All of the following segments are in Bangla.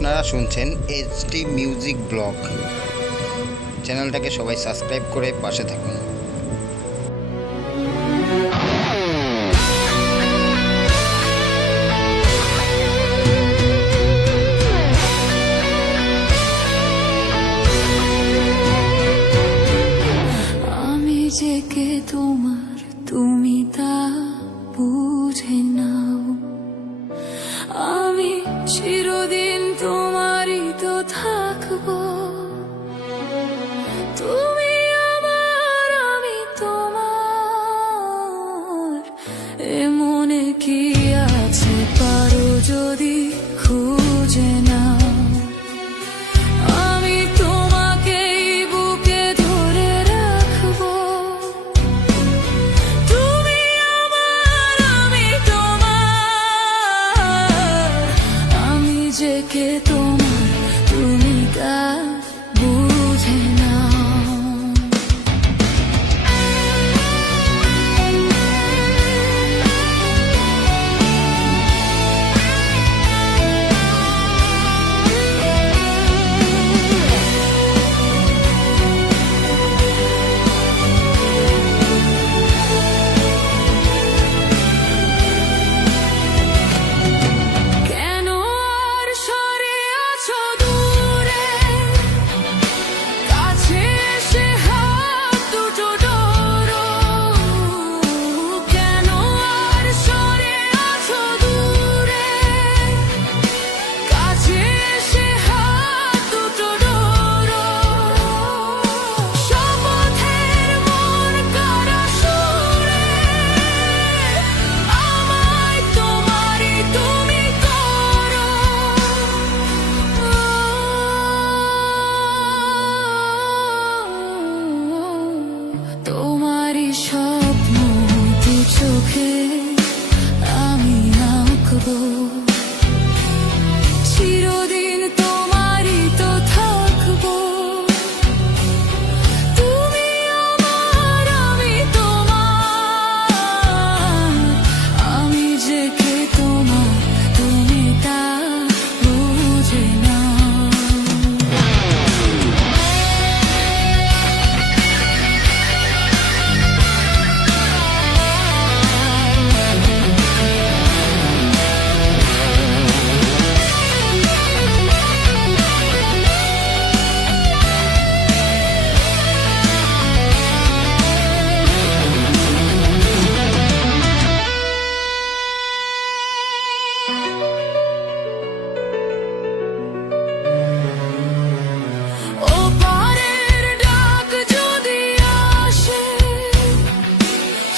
আপনারা শুনছেন এইচডি মিউজিক ব্লগ। চ্যানেলটাকে সবাই সাবস্ক্রাইব করে পাশে থাকুন। আমি যে কে তোমার, তুমি তা বুঝে নাও। আমি চিরদিন তোমারই তো থাকবো। তুমি আমার, আমি তোমার, এ মনে কি আছে পারো যদি খুঁজে নাও। আমি তোমাকেই বুকে ধরে রাখবো। তুমি আমার, আমি তোমার, আমি যে কে তোমার, তুমি তা বুঝে নাও। কেন আর সরে আছো দূরে, কাছে এসে হাত দুটো ধরো। কেন আর সরে আছো দূরে, কাছে এসে হাত দুটো ধরো। শপথের মন করা সুরে আমায় তোমারই তুমি করো। তোমারই স্বপ্ন দু চোখে আমি আঁকবো। চিরদিন তোমারই তো থাকবো। তুমি আমার, আমি তোমার, আমি যে কে তোমার, তুমি তা বুঝে নাও। ওপারের ডাক যদি আসে,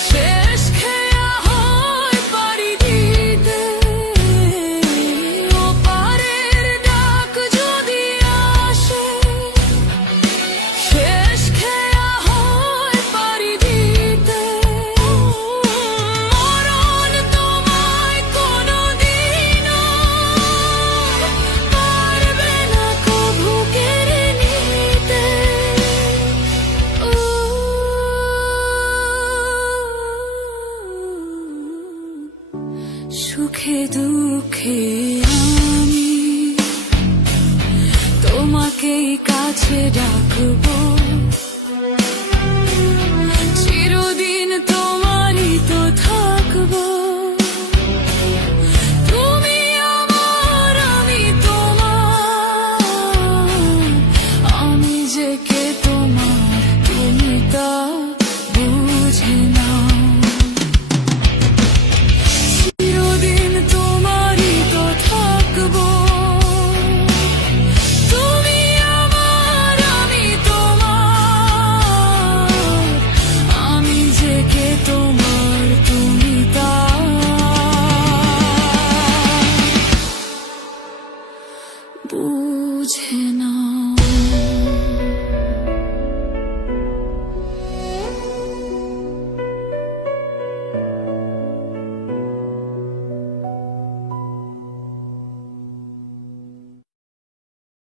শেষ খেয়া হয় পাড়ি দিতে। ওপারের ডাক যদি আসে, শেষ খেয়া হয় পাড়ি দিতে। মরণ তোমায় কোনোদিনও পারবে না কভু কেড়ে নিতে। সুখে দুঃখে আমি তোমাকেই কাছে ডাকবো। চিরদিন তোমারই তো থাকবো। তুমি আমার, আমি তোমার, আমি যে কে তোমার, তুমি তা বুঝে নাও। চিরদিন তোমারই তো থাকবো। তুমি আমার, আমি তোমার, আমি যে কে তোমার।